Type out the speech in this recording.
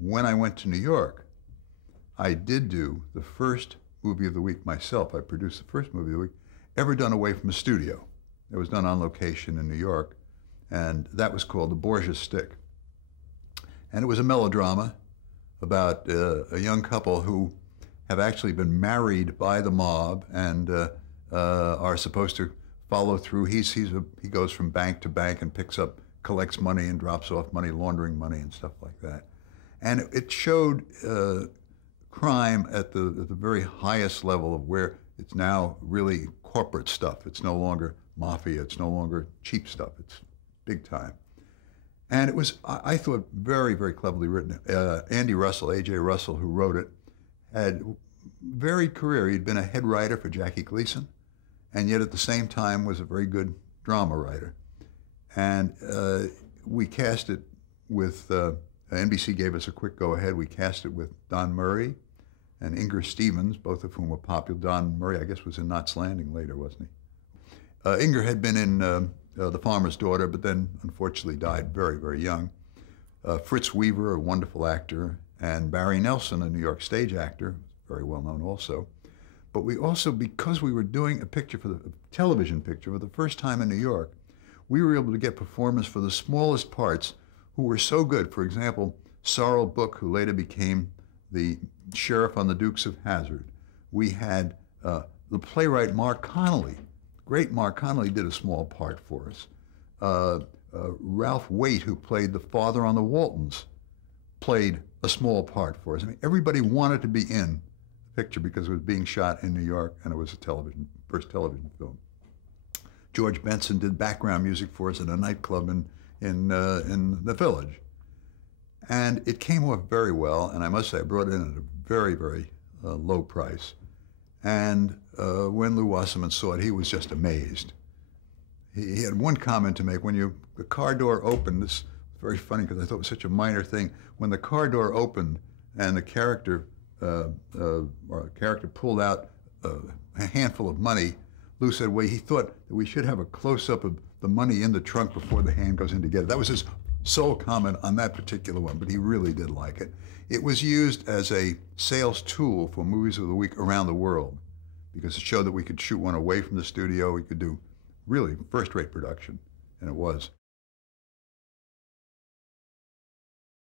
when I went to New York, I did do the first movie of the week myself. I produced the first movie of the week ever done away from a studio. It was done on location in New York, and that was called The Borgia Stick. And it was a melodrama about a young couple who have actually been married by the mob and are supposed to follow through. He goes from bank to bank and collects money and drops off money, laundering money and stuff like that. And it showed crime at the very highest level of where it's now really corporate stuff. It's no longer mafia. It's no longer cheap stuff. It's big time. And it was, I thought, very, very cleverly written. Andy Russell, A.J. Russell, who wrote it, had varied career. He'd been a head writer for Jackie Gleason, and yet at the same time was a very good drama writer. And we cast it with, NBC gave us a quick go-ahead. We cast it with Don Murray and Inger Stevens, both of whom were popular. Don Murray, I guess, was in Knots Landing later, wasn't he? Inger had been in The Farmer's Daughter, but then unfortunately died very, very young. Fritz Weaver, a wonderful actor, and Barry Nelson, a New York stage actor, very well known also. But we also, because we were doing a television picture for the first time in New York, we were able to get performers for the smallest parts who were so good. For example, Sorrel Book, who later became the sheriff on the Dukes of Hazzard. We had the playwright Mark Connolly. Great Mark Connolly did a small part for us. Ralph Waite, who played the father on the Waltons, played a small part for us. I mean, everybody wanted to be in the picture because it was being shot in New York and it was a first television film. George Benson did background music for us at a nightclub in the Village. And it came off very well, and I must say I brought it in at a very, very low price. And when Lew Wasserman saw it, he was just amazed. He had one comment to make. When the car door opened, this was very funny because I thought it was such a minor thing. When the car door opened and the character pulled out a handful of money, Lew said, well, he thought that we should have a close-up of the money in the trunk before the hand goes in to get it. That was his sole comment on that particular one, but he really did like it. It was used as a sales tool for movies of the week around the world because it showed that we could shoot one away from the studio. We could do really first-rate production, and it was.